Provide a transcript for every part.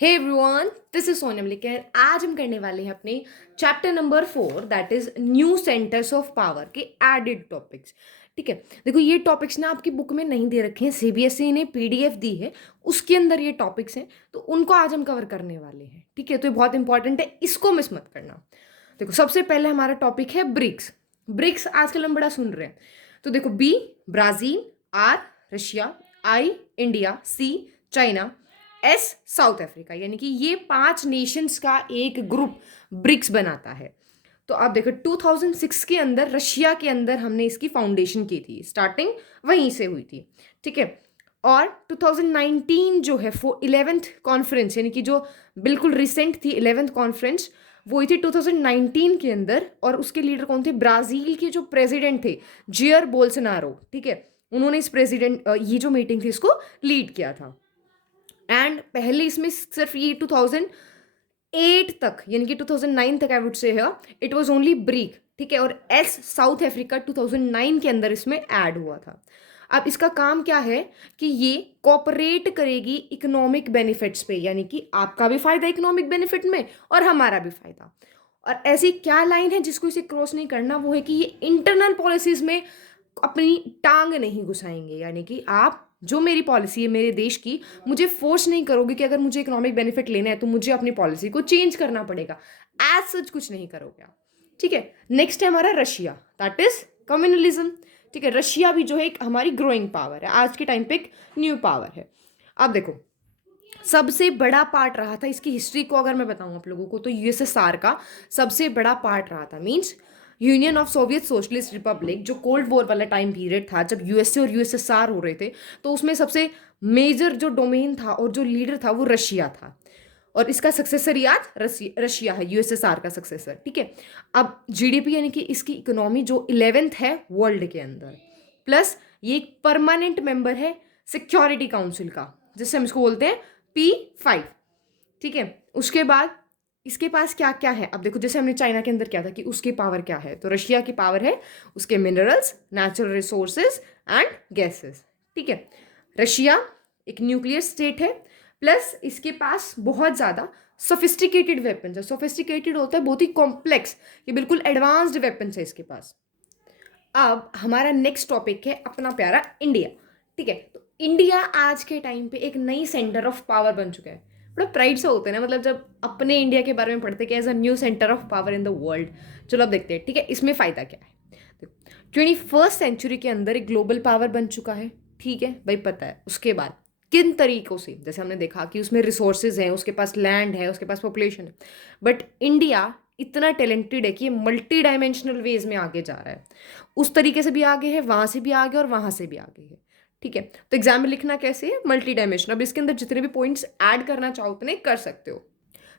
Hey everyone, this is Sonam लेकर आज हम करने वाले हैं अपने chapter number 4 that is new centres of power के एडेड टॉपिक्स। ठीक है, देखो ये टॉपिक्स ना आपकी बुक में नहीं दे रखे हैं, सीबीएसई ने पीडीएफ दी है, उसके अंदर ये टॉपिक्स हैं, तो उनको आज हम कवर करने वाले हैं। ठीक है, तो ये बहुत इंपॉर्टेंट है, इसको मिस मत करना। देखो सबसे पहले हमारा टॉपिक है ब्रिक्स। ब्रिक्स आजकल हम बड़ा सुन रहे हैं, तो देखो B Brazil, R Russia, I India, C China, S South Africa, यानी कि ये 5 नेशंस का एक ग्रुप ब्रिक्स बनाता है। तो आप देखो 2006 के अंदर रशिया के अंदर हमने इसकी फाउंडेशन की थी, स्टार्टिंग वहीं से हुई थी। ठीक है, और 2019 जो है 11th कॉन्फ्रेंस, यानी कि जो बिल्कुल रिसेंट थी 11th कॉन्फ्रेंस, वो हुई थी 2019 के अंदर। और उसके लीडर कौन थे? ब्राजील के जो प्रेसिडेंट थे जियर बोल्सोनारो। ठीक है, उन्होंने इस प्रेसिडेंट ये जो मीटिंग थी इसको लीड किया था। एंड पहले इसमें सिर्फ ये 2008 तक, यानी कि 2009 तक आई वुड से है, इट वाज ओनली ब्रिक। ठीक है, और एस साउथ अफ्रीका 2009 के अंदर इसमें ऐड हुआ था। अब इसका काम क्या है कि ये कोऑपरेट करेगी इकोनॉमिक बेनिफिट्स पे, यानी कि आपका भी फायदा इकोनॉमिक बेनिफिट में और हमारा भी फायदा। और ऐसी क्या लाइन है जिसको इसे क्रॉस नहीं करना, वो है कि ये इंटरनल पॉलिसीज में अपनी टांग नहीं घुसाएंगे, यानी कि आप जो मेरी पॉलिसी है मेरे देश की, मुझे फोर्स नहीं करोगे कि अगर मुझे इकोनॉमिक बेनिफिट लेना है तो मुझे अपनी पॉलिसी को चेंज करना पड़ेगा। एज सच कुछ नहीं करोगे आप। ठीक है, नेक्स्ट है हमारा रशिया, दैट इज कम्युनलिज्म। ठीक है, रशिया भी जो है एक हमारी ग्रोइंग पावर है, आज के टाइम पे एक न्यू पावर है। अब देखो सबसे बड़ा पार्ट रहा था इसकी हिस्ट्री को अगर मैं बताऊं आप लोगों को, तो यूएसएसआर का सबसे बड़ा पार्ट रहा था, means union of Soviet socialist Republic. जो कोल्ड वॉर वाला टाइम पीरियड था जब यूएसए और यूएसएसआर हो रहे थे, तो उसमें सबसे मेजर जो डोमेन था और जो लीडर था वो रशिया था। और इसका सक्सेसर याद रशिया है, यूएसएसआर का सक्सेसर। ठीक है, अब जीडीपी यानी कि इसकी इकोनॉमी जो 11th है वर्ल्ड के अंदर, प्लस ये एक परमानेंट मेंबर है सिक्योरिटी काउंसिल का, जिससे हम इसको बोलते हैं P5। ठीक है, उसके बाद इसके पास क्या क्या है? अब देखो जैसे हमने चाइना के अंदर क्या था कि उसकी पावर क्या है, तो रशिया की पावर है उसके minerals, natural resources and gases. ठीक है, रशिया एक न्यूक्लियर स्टेट है, प्लस इसके पास बहुत ज़्यादा सोफिस्टिकेटेड वेपन्स है। सोफिस्टिकेटेड होता है बहुत ही कॉम्प्लेक्स, ये बिल्कुल एडवांस्ड वेपन्स है इसके पास। अब हमारा नेक्स्ट टॉपिक है अपना प्यारा इंडिया। ठीक है, तो इंडिया आज के टाइम पे एक नई सेंटर ऑफ पावर बन चुका है। बड़ा प्राइड से होते हैं ना, मतलब जब अपने इंडिया के बारे में पढ़ते हैं कि as a new centre of power in the world. चलो अब देखते हैं। ठीक है, इसमें फ़ायदा क्या है? 21st सेंचुरी के अंदर एक ग्लोबल पावर बन चुका है। ठीक है भाई, पता है उसके बाद किन तरीकों से, जैसे हमने देखा कि उसमें रिसोर्सेज हैं, उसके पास लैंड है, उसके पास पॉपुलेशन है, बट इंडिया इतना टैलेंटेड है कि ये मल्टी डायमेंशनल वेज में आगे जा रहा है। उस तरीके से भी आगे है, वहाँ से भी आगे और वहाँ से भी आगे है। ठीक है, तो एग्जाम में लिखना कैसे है? Multi dimensional. अब इसके अंदर जितने भी पॉइंट्स ऐड करना चाहो उतने कर सकते हो।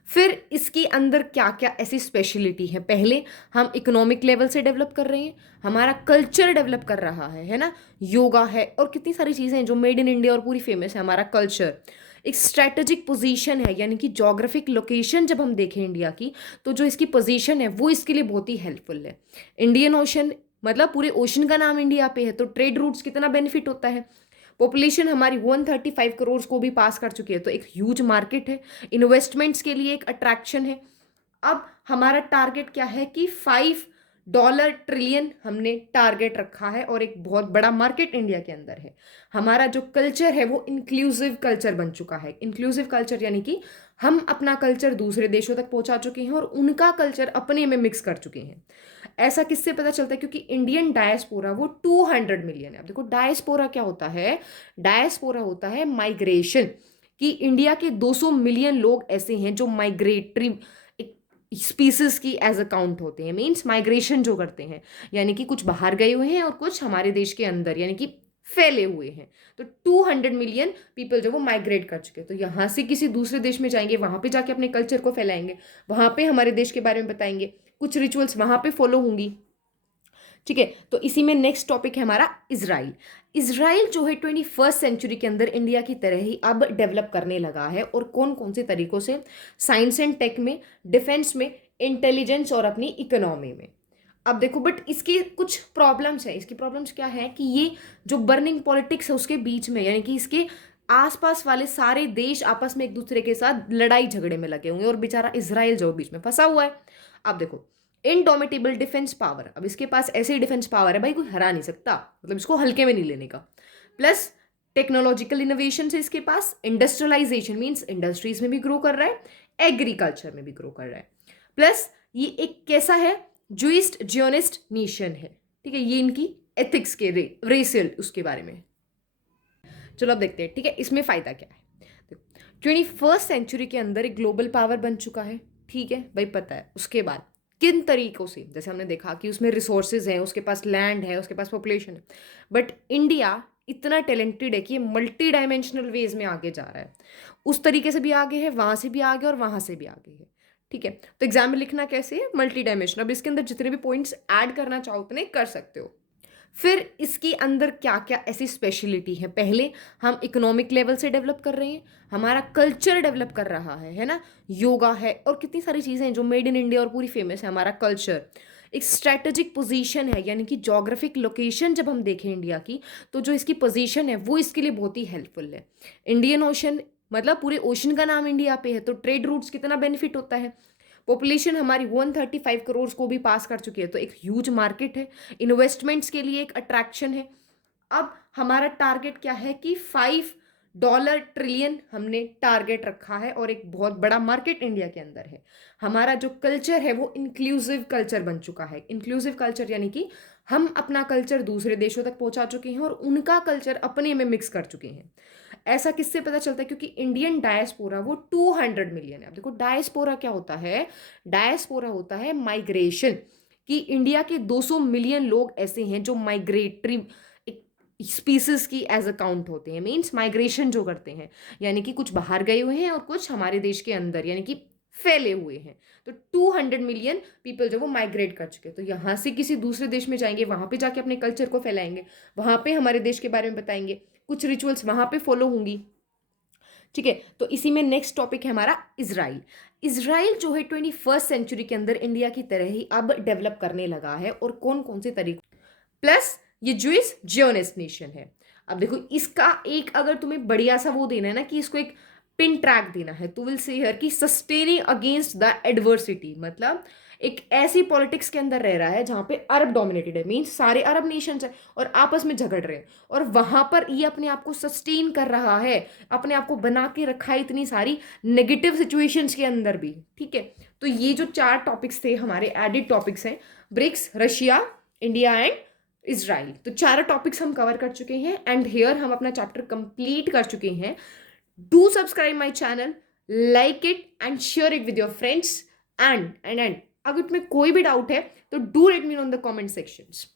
फिर इसके अंदर क्या क्या ऐसी स्पेशलिटी है? पहले हम इकोनॉमिक लेवल से डेवलप कर रहे हैं, हमारा कल्चर डेवलप कर रहा है ना, योगा है और कितनी सारी चीज़ें हैं जो मेड इन इंडिया और पूरी फेमस है। हमारा कल्चर एक स्ट्रैटेजिक पोजीशन है, यानी कि जोग्राफिक लोकेशन जब हम देखें इंडिया की, तो जो इसकी पोजीशन है वो इसके लिए बहुत ही हेल्पफुल है। इंडियन ओशन, मतलब पूरे ओशन का नाम इंडिया पे है, तो ट्रेड रूट्स कितना बेनिफिट होता है। पॉपुलेशन हमारी 135 करोड़ को भी पास कर चुकी है, तो एक ह्यूज मार्केट है, इन्वेस्टमेंट्स के लिए एक अट्रैक्शन है। अब हमारा टारगेट क्या है कि $5 ट्रिलियन हमने टारगेट रखा है, और एक बहुत बड़ा मार्केट इंडिया के अंदर है। हमारा जो कल्चर है वो इंक्लूसिव कल्चर बन चुका है। इंक्लूसिव कल्चर यानी कि हम अपना कल्चर दूसरे देशों तक पहुंचा चुके हैं और उनका कल्चर अपने में मिक्स कर चुके हैं। ऐसा किससे पता चलता है? क्योंकि इंडियन डायस्पोरा वो 200 मिलियन है। अब देखो डायस्पोरा क्या होता है? डायस्पोरा होता है माइग्रेशन, कि इंडिया के 200 मिलियन लोग ऐसे हैं जो माइग्रेटरी स्पीसीज की एज अ काउंट होते हैं, मीन्स माइग्रेशन जो करते हैं, यानी कि कुछ बाहर गए हुए हैं और कुछ हमारे देश के अंदर यानी कि फैले हुए हैं। तो 200 मिलियन पीपल जो वो माइग्रेट कर चुके हैं, तो यहाँ से किसी दूसरे देश में जाएंगे, वहाँ पे जाके अपने कल्चर को फैलाएंगे, वहाँ पे हमारे देश के बारे में बताएंगे, कुछ रिचुअल्स वहाँ पे फॉलो होंगी। ठीक है, तो इसी में नेक्स्ट टॉपिक है हमारा इजराइल। इजराइल जो है 21st सेंचुरी के अंदर इंडिया की तरह ही अब डेवलप करने लगा है, और कौन कौन से तरीकों से? साइंस एंड टेक में, डिफेंस में, इंटेलिजेंस और अपनी इकोनॉमी में। अब देखो बट इसकी कुछ प्रॉब्लम्स है। इसकी प्रॉब्लम्स क्या है कि ये जो बर्निंग पॉलिटिक्स है उसके बीच में, यानी कि इसके आसपास वाले सारे देश आपस में एक दूसरे के साथ लड़ाई झगड़े में लगे हुए हैं और बेचारा इसराइल जो बीच में फंसा हुआ है। अब देखो, इनडोमिटेबल डिफेंस पावर, अब इसके पास ऐसे ही डिफेंस पावर है भाई, कोई हरा नहीं सकता, मतलब इसको हल्के में नहीं लेने का। प्लस टेक्नोलॉजिकल इनोवेशन है इसके पास, इंडस्ट्रियलाइजेशन मीन्स इंडस्ट्रीज में भी ग्रो कर रहा है, एग्रीकल्चर में भी ग्रो कर रहा है। प्लस ये एक कैसा है, जूइस्ट जियोनिस्ट नेशन है, ठीक है। ये इनकी एथिक्स के रेसियल उसके बारे में। चलो अब देखते हैं, ठीक है, इसमें फायदा क्या है। 21st सेंचुरी के अंदर एक ग्लोबल पावर बन चुका है, ठीक है भाई, पता है। उसके बाद किन तरीकों से, जैसे हमने देखा कि उसमें रिसोर्सेज हैं, उसके पास लैंड है, उसके पास पॉपुलेशन है, बट इंडिया इतना टैलेंटेड है कि ये मल्टी डायमेंशनल वेज में आगे जा रहा है। उस तरीके से भी आगे है, वहां से भी आगे और वहां से भी आगे है, ठीक है। तो एग्जाम में लिखना कैसे है, मल्टी डायमेंशनल। अब इसके अंदर जितने भी पॉइंट्स ऐड करना चाहो उतने कर सकते हो। फिर इसके अंदर क्या क्या ऐसी स्पेशलिटी है, पहले हम इकोनॉमिक लेवल से डेवलप कर रहे हैं, हमारा कल्चर डेवलप कर रहा है ना, योगा है और कितनी सारी चीज़ें हैं जो मेड इन इंडिया और पूरी फेमस है। हमारा कल्चर, एक स्ट्रैटेजिक पोजीशन है, यानी कि जोग्राफिक लोकेशन जब हम देखें इंडिया की, तो जो इसकी पोजीशन है वो इसके लिए बहुत ही हेल्पफुल है। इंडियन ओशन, मतलब पूरे ओशन का नाम इंडिया पे है, तो ट्रेड रूट्स कितना बेनिफिट होता है। पॉपुलेशन हमारी 135 करोड़ को भी पास कर चुकी है, तो एक ह्यूज मार्केट है, इन्वेस्टमेंट्स के लिए एक अट्रैक्शन है। अब हमारा टारगेट क्या है कि $5 ट्रिलियन हमने टारगेट रखा है और एक बहुत बड़ा मार्केट इंडिया के अंदर है। हमारा जो कल्चर है वो इंक्लूसिव कल्चर बन चुका है। इंक्लूसिव कल्चर यानी कि हम अपना कल्चर दूसरे देशों तक पहुंचा चुके हैं और उनका कल्चर अपने में मिक्स कर चुके हैं। ऐसा किससे पता चलता है, क्योंकि इंडियन डायस्पोरा वो 200 मिलियन है। अब देखो डायस्पोरा क्या होता है, डायस्पोरा होता है माइग्रेशन, कि इंडिया के 200 मिलियन लोग ऐसे हैं जो माइग्रेटरी स्पीसीज की एज अ काउंट होते हैं, मीन्स माइग्रेशन जो करते हैं, यानी कि कुछ बाहर गए हुए हैं और कुछ हमारे देश के अंदर यानी कि फैले हुए हैं। तो 200 मिलियन पीपल जो वो माइग्रेट कर चुके हैं, तो यहाँ से किसी दूसरे देश में जाएंगे, वहां पे जाके अपने कल्चर को फैलाएंगे, वहां पे हमारे देश के बारे में बताएंगे, कुछ रिचुअल्स वहां पे फॉलो होंगी, ठीक है। तो इसी में नेक्स्ट टॉपिक है हमारा इजराइल। इजराइल जो है 21st सेंचुरी के अंदर इंडिया की तरह ही अब डेवलप करने लगा है, और कौन कौन से तरीकों, प्लस ये जूइश जियोनिस्ट नेशन है। अब देखो इसका एक अगर तुम्हें बढ़िया सा वो देना है ना, कि इसको एक पिन ट्रैक देना है, तो विल से हियर कि सस्टेनिंग अगेंस्ट द एडवर्सिटी, मतलब एक ऐसी पॉलिटिक्स के अंदर रह रहा है जहां पे अरब डोमिनेटेड है, मीन्स सारे अरब नेशंस है और आपस में झगड़ रहे हैं, और वहां पर ये अपने आप को सस्टेन कर रहा है, अपने आप को बना के रखा है इतनी सारी नेगेटिव सिचुएशंस के अंदर भी, ठीक है। तो ये जो 4 टॉपिक्स थे हमारे एडिड टॉपिक्स हैं, BRICS, Russia, India and Israel, तो 4 टॉपिक्स हम कवर कर चुके हैं एंड हियर हम अपना चैप्टर कंप्लीट कर चुके हैं। Do subscribe my channel, like it and share it with your friends and अगर तुम्हें कोई भी डाउट है तो do let me know in the comment sections.